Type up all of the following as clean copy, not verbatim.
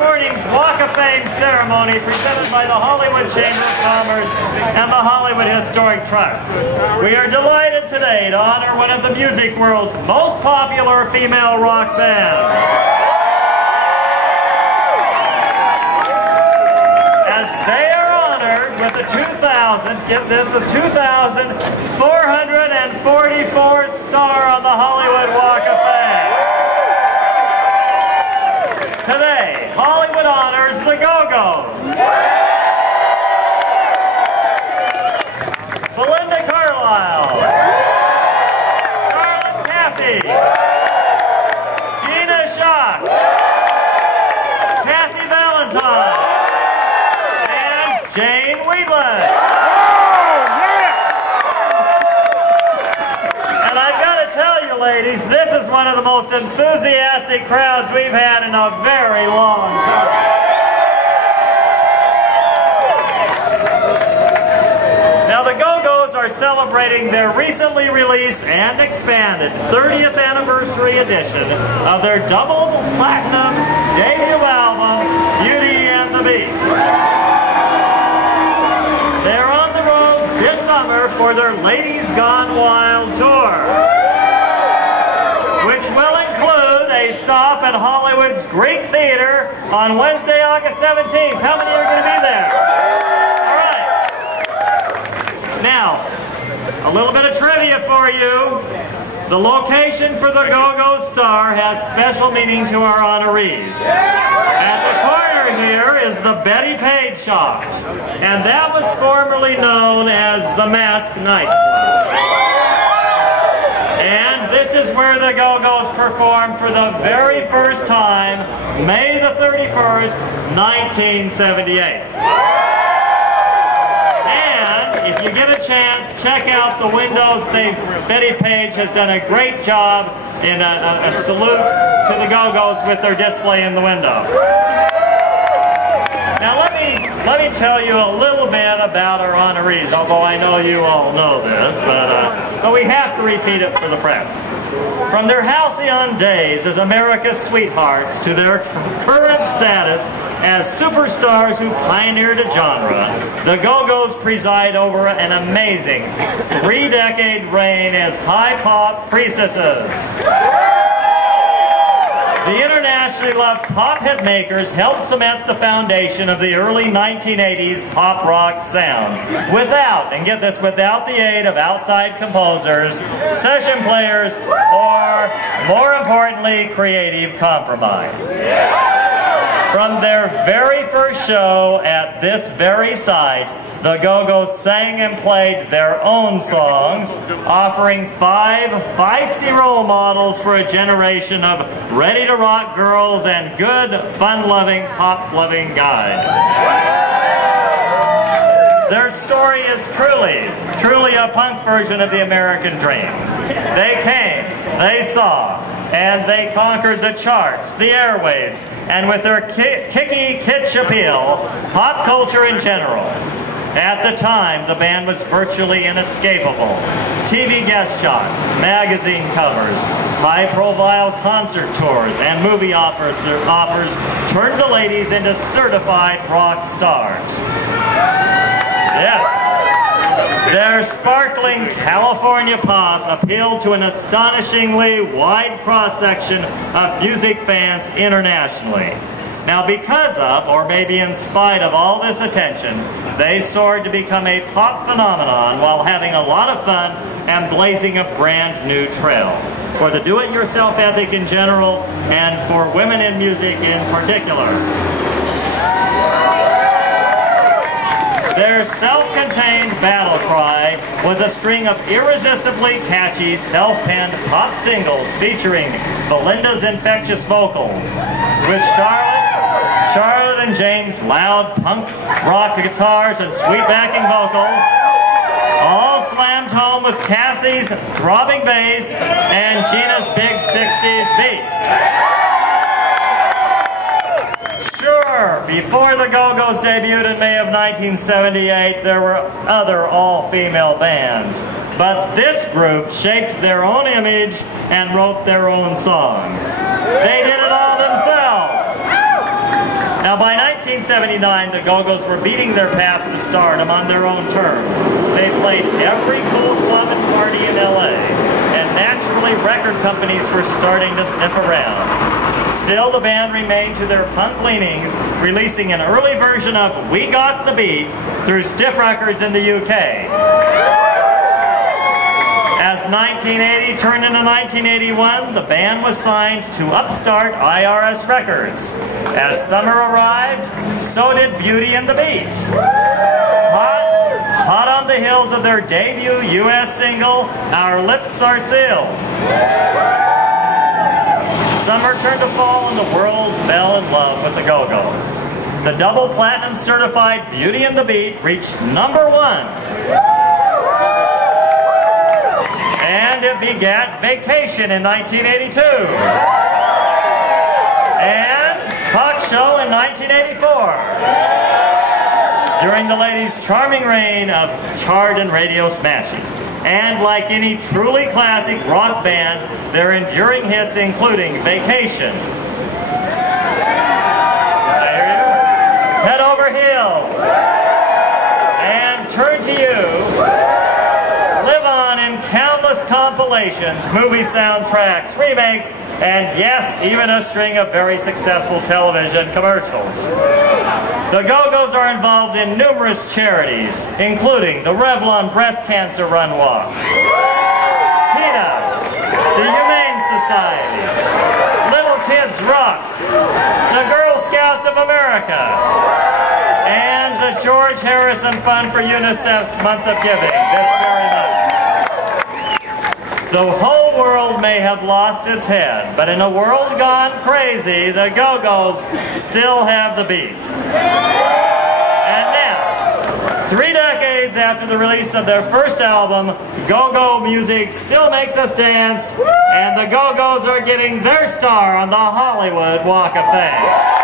morning's Walk of Fame ceremony presented by the Hollywood Chamber of Commerce and the Hollywood Historic Trust. We are delighted today to honor one of the music world's most popular female rock bands. As they are honored with the 2,444th star on the Hollywood Walk of Fame. Today, Hollywood honors the Go-Go's. Belinda Carlisle. Charlotte Cathy. Gina Shock. Kathy Valentine. And Jane Wheatland. And I've got to tell you, ladies, this is one of the most enthusiastic crowds we've had in a very long time. Now, the Go-Go's are celebrating their recently released and expanded 30th anniversary edition of their double platinum debut album, Beauty and the Beast. They're on the road this summer for their Ladies Gone Wild tour, which will include a stop at Hollywood's Greek Theater on Wednesday, August 17th. How many are going to be there? All right. Now, a little bit of trivia for you. The location for the Go-Go Star has special meaning to our honorees. At the corner here is the Betty Page Shop, and that was formerly known as the Mask Nightclub. And this is where the Go-Go's performed for the very first time, May the 31st, 1978. And if you get a chance, check out the windows. Betty Page has done a great job in a salute to the Go-Go's with their display in the window. Now let me tell you a little bit about our honorees, although I know you all know this, but we have to repeat it for the press. From their halcyon days as America's sweethearts to their current status as superstars who pioneered a genre, the Go-Go's preside over an amazing 3-decade reign as high-pop priestesses. The internationally loved pop hit makers helped cement the foundation of the early 1980s pop rock sound without, and get this, without the aid of outside composers, session players, or, more importantly, creative compromise. From their very first show at this very site, the Go-Go's sang and played their own songs, offering 5 feisty role models for a generation of ready-to-rock girls and good, fun-loving, pop-loving guys. Their story is truly a punk version of the American dream. They came, they saw, and they conquered the charts, the airwaves, and with their kicky, kitsch appeal, pop culture in general. At the time, the band was virtually inescapable. TV guest shots, magazine covers, high-profile concert tours, and movie offers turned the ladies into certified rock stars. Yes. Their sparkling California pop appealed to an astonishingly wide cross-section of music fans internationally. Now, because of, or maybe in spite of all this attention, they soared to become a pop phenomenon while having a lot of fun and blazing a brand new trail for the do-it-yourself ethic in general and for women in music in particular. Their self-contained battle cry was a string of irresistibly catchy, self-penned pop singles featuring Belinda's infectious vocals, with Charlotte and Jane's loud punk rock guitars and sweet backing vocals, all slammed home with Kathy's throbbing bass and Gina's big 60s beat. Sure, before the Go-Go's debuted in May of 1978, there were other all-female bands. But this group shaped their own image and wrote their own songs. They did it all themselves. 1979, the Go-Go's were beating their path to stardom on their own terms. They played every cool club and party in LA, and naturally record companies were starting to sniff around. Still, the band remained to their punk leanings, releasing an early version of We Got the Beat through Stiff Records in the UK. As 1980 turned into 1981, the band was signed to upstart IRS Records. As summer arrived, so did Beauty and the Beat. Hot on the heels of their debut U.S. single, Our Lips Are Sealed. Summer turned to fall and the world fell in love with the Go-Go's. The double platinum certified Beauty and the Beat reached #1. And it begat Vacation in 1982. And Talk Show in 1984. During the ladies' charming reign of chart and radio smashes. And like any truly classic rock band, their enduring hits including Vacation, Head Over Heels, and Turn to You, live on in countless compilations, movie soundtracks, remakes, and yes, even a string of very successful television commercials. The Go-Go's are involved in numerous charities, including the Revlon Breast Cancer Run Walk, PETA, the Humane Society, Little Kids Rock, the Girl Scouts of America, and the George Harrison Fund for UNICEF's Month of Giving this very month. The whole world may have lost its head, but in a world gone crazy, the Go-Go's still have the beat. And now, 3 decades after the release of their first album, Go-Go music still makes us dance, and the Go-Go's are getting their star on the Hollywood Walk of Fame.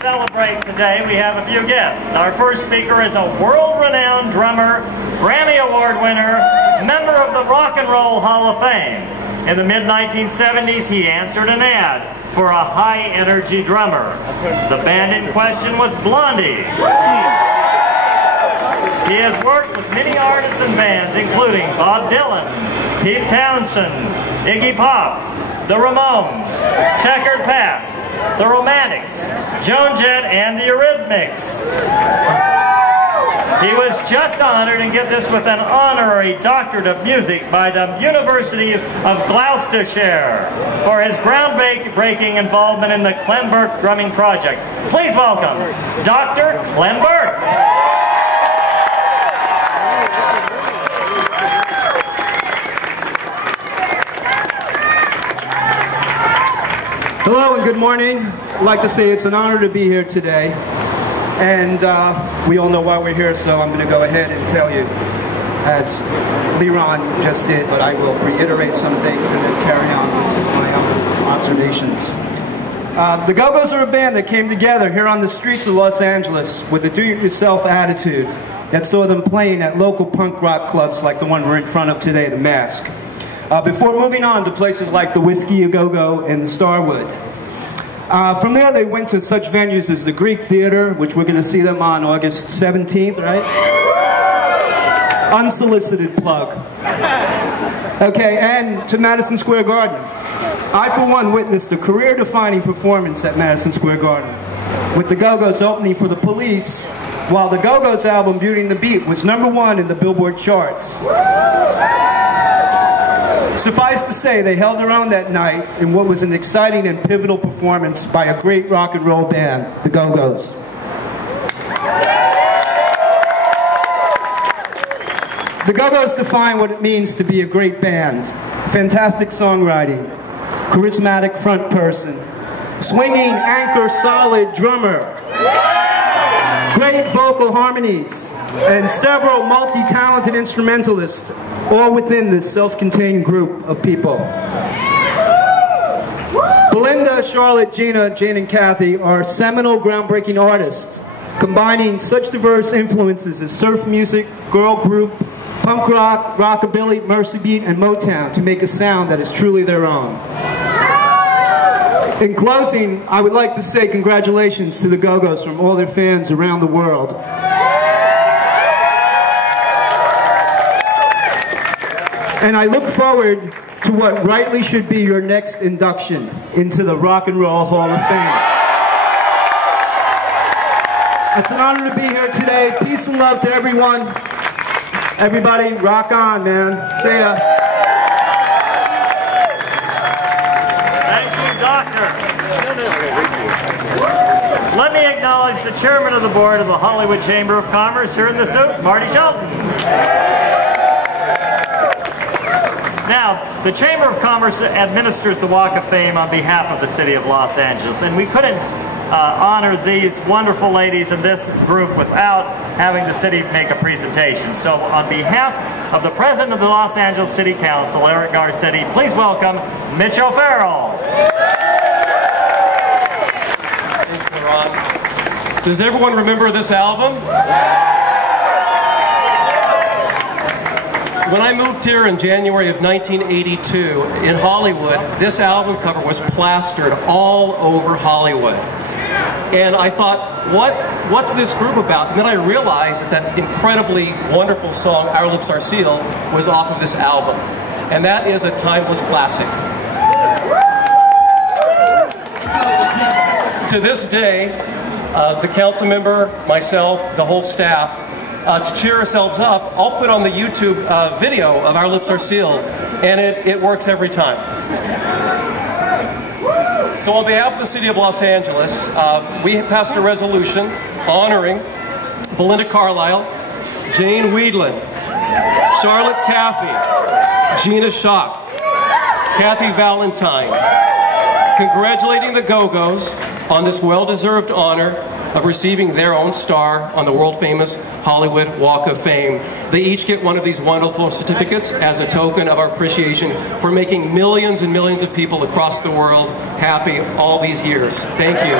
Celebrate today, we have a few guests. Our first speaker is a world-renowned drummer, Grammy Award winner, member of the Rock and Roll Hall of Fame. In the mid-1970s, he answered an ad for a high-energy drummer. The band in question was Blondie. He has worked with many artists and bands, including Bob Dylan, Pete Townshend, Iggy Pop, the Ramones, Checkered Past, the Romantics, Joan Jett, and the Eurythmics. He was just honored, and get this, with an honorary doctorate of music by the University of Gloucestershire for his groundbreaking involvement in the Clem Burke Drumming Project. Please welcome Dr. Clem Burke. Hello and good morning. I'd like to say it's an honor to be here today. And we all know why we're here, so I'm going to go ahead and tell you, as Leron just did, but I will reiterate some things and then carry on with my own observations. The Go-Go's are a band that came together here on the streets of Los Angeles with a do-it-yourself attitude that saw them playing at local punk rock clubs like the one we're in front of today, The Mask. Before moving on to places like the Whiskey A Go-Go and Starwood. From there they went to such venues as the Greek Theater, which we're going to see them on August 17th, right? Unsolicited plug. Okay, and to Madison Square Garden. I, for one, witnessed a career-defining performance at Madison Square Garden, with the Go-Go's opening for the Police, while the Go-Go's album, Beauty and the Beat, was #1 in the Billboard charts. Suffice to say, they held their own that night in what was an exciting and pivotal performance by a great rock and roll band, the Go-Go's. The Go-Go's define what it means to be a great band. Fantastic songwriting, charismatic front person, swinging anchor solid drummer, great vocal harmonies, and several multi-talented instrumentalists, all within this self-contained group of people. Belinda, Charlotte, Gina, Jane, and Kathy are seminal, groundbreaking artists, combining such diverse influences as surf music, girl group, punk rock, rockabilly, mercy beat, and Motown to make a sound that is truly their own. In closing, I would like to say congratulations to the Go-Go's from all their fans around the world. And I look forward to what rightly should be your next induction into the Rock and Roll Hall of Fame. It's an honor to be here today. Peace and love to everyone. Everybody, rock on, man. See ya. Thank you, Doctor. Let me acknowledge the chairman of the board of the Hollywood Chamber of Commerce here in the suit, Marty Shelton. Now, the Chamber of Commerce administers the Walk of Fame on behalf of the City of Los Angeles, and we couldn't honor these wonderful ladies in this group without having the city make a presentation. So on behalf of the President of the Los Angeles City Council, Eric Garcetti, please welcome Mitch O'Farrell. Thanks, LeRon. Does everyone remember this album? When I moved here in January of 1982 in Hollywood, this album cover was plastered all over Hollywood. And I thought, what's this group about? And then I realized that incredibly wonderful song, Our Lips Are Sealed, was off of this album. And that is a timeless classic. To this day, the council member, myself, the whole staff, to cheer ourselves up, I'll put on the YouTube video of Our Lips Are Sealed, and it works every time. So on behalf of the City of Los Angeles, we passed a resolution honoring Belinda Carlisle, Jane Weedland, Charlotte Caffey, Gina Schock, Kathy Valentine, congratulating the Go-Go's on this well-deserved honor of receiving their own star on the world-famous Hollywood Walk of Fame. They each get one of these wonderful certificates as a token of our appreciation for making millions and millions of people across the world happy all these years. Thank you.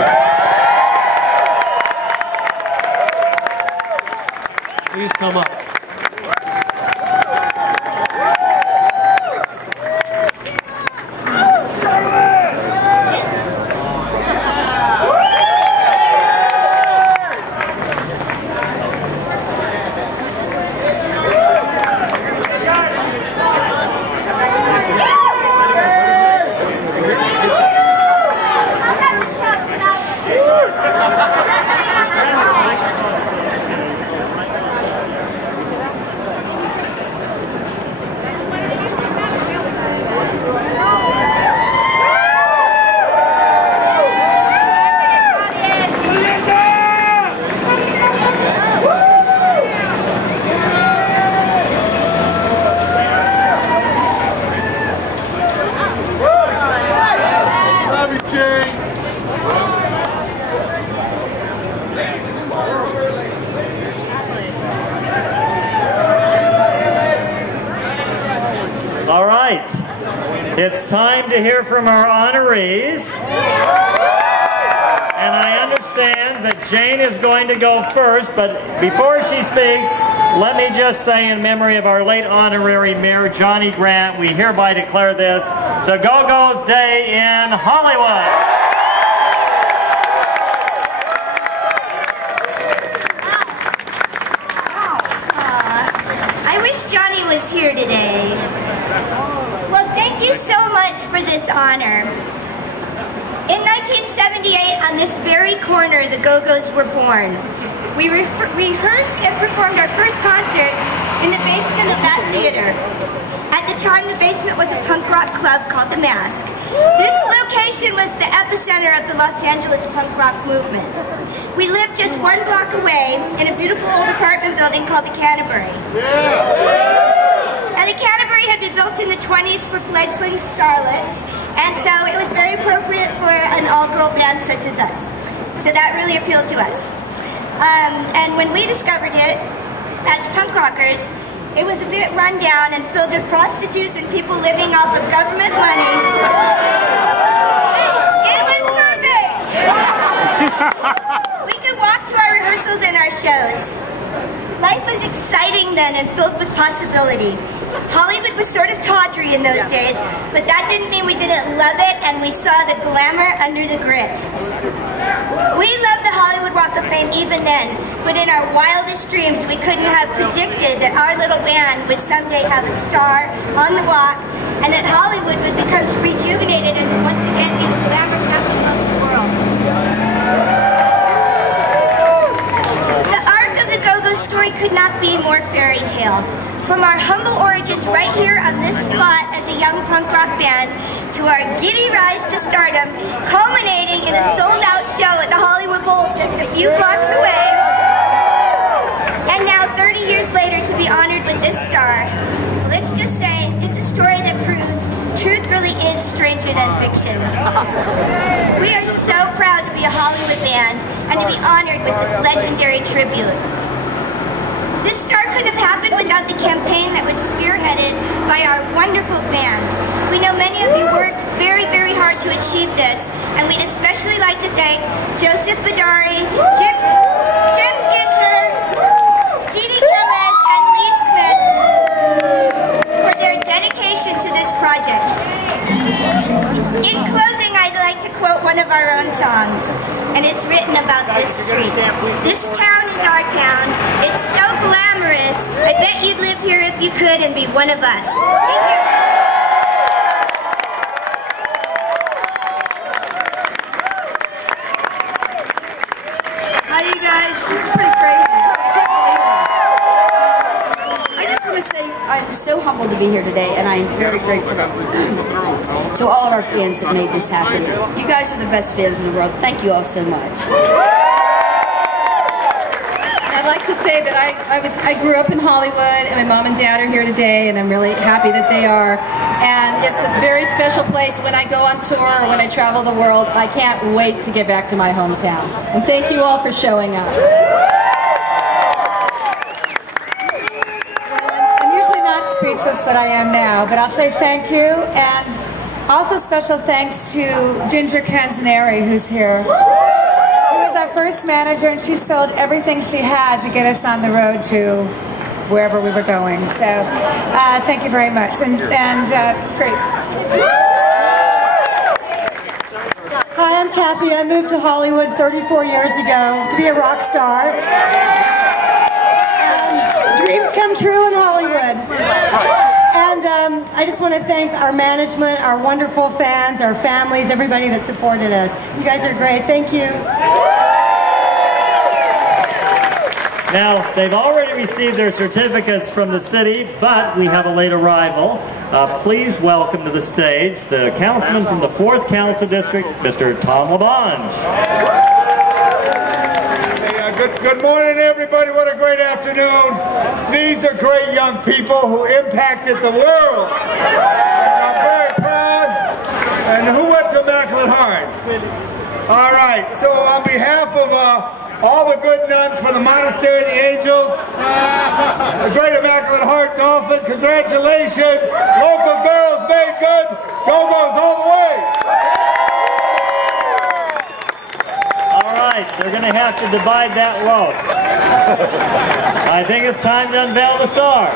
Please come up. All right, it's time to hear from our honorees. And I understand that Jane is going to go first, but before she speaks, let me just say in memory of our late honorary mayor, Johnny Grant, we hereby declare this the Go-Go's Day in Hollywood. Was here today. Well, thank you so much for this honor. In 1978, on this very corner, the Go-Go's were born. We rehearsed and performed our first concert in the basement of that theater. At the time, the basement was a punk rock club called The Mask. This location was the epicenter of the Los Angeles punk rock movement. We lived just one block away in a beautiful old apartment building called the Canterbury. Now, the Canterbury had been built in the 20s for fledgling starlets, and so it was very appropriate for an all-girl band such as us. So that really appealed to us. And when we discovered it, as punk rockers, it was a bit run down and filled with prostitutes and people living off of government money. It was perfect! We could walk to our rehearsals and our shows. Life was exciting then and filled with possibility. Hollywood was sort of tawdry in those days, but that didn't mean we didn't love it and we saw the glamour under the grit. We loved the Hollywood Walk of Fame even then, but in our wildest dreams we couldn't have predicted that our little band would someday have a star on the walk and that Hollywood would become rejuvenated and once again be the glamour capital of the world. The arc of the Go-Go story could not be more fairy tale. From our humble origins right here on this spot as a young punk rock band to our giddy rise to stardom, culminating in a sold-out show at the Hollywood Bowl just a few blocks away. And now, 30 years later, to be honored with this star. Let's just say, it's a story that proves truth really is stranger than fiction. We are so proud to be a Hollywood band and to be honored with this legendary tribute. This star couldn't have happened without the campaign that was spearheaded by our wonderful fans. We know many of you worked very, very hard to achieve this, and we'd especially like to thank Joseph Vidari, Jim Ginter, Dee Dee Gillis, and Lee Smith for their dedication to this project. In closing, I'd like to quote one of our own songs, and it's written about this street. This town is our town. It's so glamorous. I bet you'd live here if you could and be one of us. Thank you. Hi, you guys. This is pretty crazy. I just want to say I'm so humbled to be here today, and I am very grateful to all of our fans that made this happen. You guys are the best fans in the world. Thank you all so much. I'd like to say that I grew up in Hollywood, and my mom and dad are here today, and I'm really happy that they are. And it's a very special place. When I go on tour or when I travel the world, I can't wait to get back to my hometown. And thank you all for showing up. I'm usually not speechless, but I am now. But I'll say thank you, and also special thanks to Ginger Canzaneri, who's here. Our first manager, and she sold everything she had to get us on the road to wherever we were going. So thank you very much, and it's great. Hi, I'm Kathy. I moved to Hollywood 34 years ago to be a rock star. Dreams come true in Hollywood. And I just want to thank our management, our wonderful fans, our families, everybody that supported us. You guys are great. Thank you. Now, they've already received their certificates from the city, but we have a late arrival. Please welcome to the stage the councilman from the 4th Council District, Mr. Tom LaBonge. Good morning, everybody. What a great afternoon. These are great young people who impacted the world. And I'm very proud. And who went to Immaculate Heart? All right. So on behalf of all the good nuns from the Monastery of the Angels, the Great Immaculate Heart Dolphin, congratulations. Local girls made good. Go-Go's all the way. All right, they're going to have to divide that load. I think it's time to unveil the star.